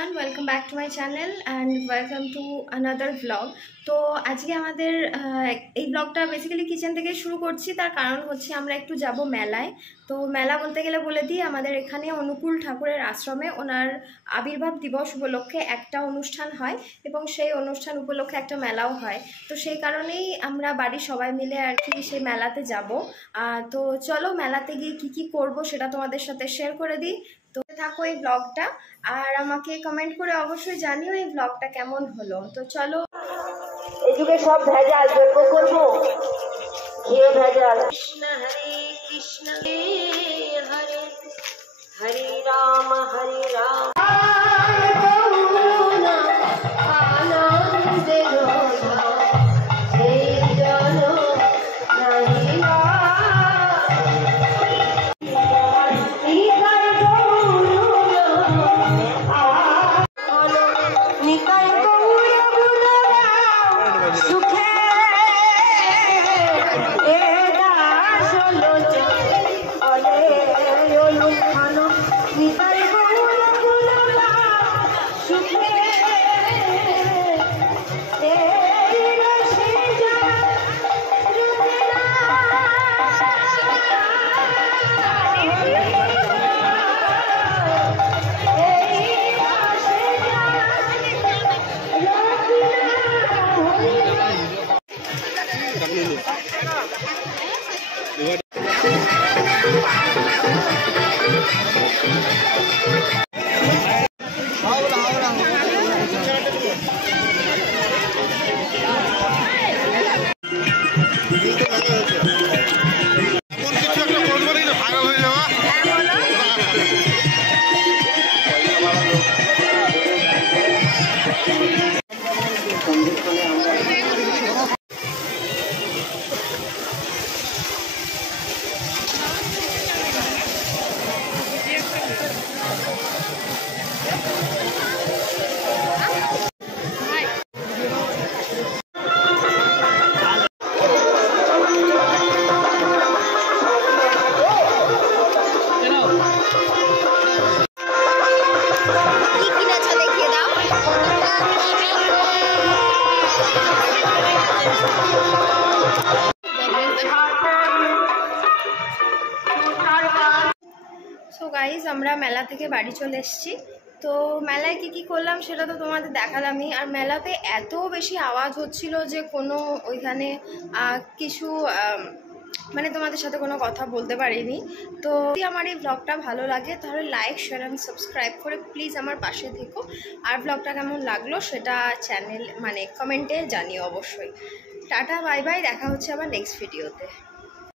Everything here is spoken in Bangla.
everyone, welcome back to my channel and welcome to another vlog. তো আজকে আমাদের এই ব্লগটা বেসিক্যালি কিচেন থেকে শুরু করছি। তার কারণ হচ্ছে আমরা একটু যাব মেলায়। তো মেলা বলতে গেলে বলে দিই, আমাদের এখানে অনুকূল ঠাকুরের আশ্রমে ওনার আবির্ভাব দিবস উপলক্ষে একটা অনুষ্ঠান হয় এবং সেই অনুষ্ঠান উপলক্ষে একটা মেলাও হয়। তো সেই কারণেই আমরা বাড়ির সবাই মিলে আর কি সেই মেলাতে যাব। তো চলো মেলাতে গিয়ে কি করব সেটা তোমাদের সাথে শেয়ার করে দিই। তো থাকো এই ব্লগটা আর আমাকে কমেন্ট করে অবশ্যই জানিও এই ব্লগটা কেমন হলো। তো চলো। এই যুগে সব ভেজাল, যোগ্য করবো খেয়ে ভেজাল। কৃষ্ণ হরে কৃষ্ণ হরে হরে রাম হরে রাম। সো গাইজ, আমরা মেলা থেকে বাড়ি চলে এসেছি। তো মেলায় কি করলাম সেটা তো তোমাদের দেখালামই। আর মেলাতে এত বেশি আওয়াজ হচ্ছিল যে কোনো ওইখানে কিছু মানে তোমাদের সাথে কোনো কথা বলতে পারিনি। তো যদি আমার এই ব্লগটা ভালো লাগে তাহলে লাইক, শেয়ার অ্যান্ড সাবস্ক্রাইব করে প্লিজ আমার পাশে থেকো। আর ব্লগটা কেমন লাগলো সেটা চ্যানেল মানে কমেন্টে জানিও অবশ্যই। টাটা, বাই বাই, দেখা হচ্ছে আবার নেক্সট ভিডিওতে।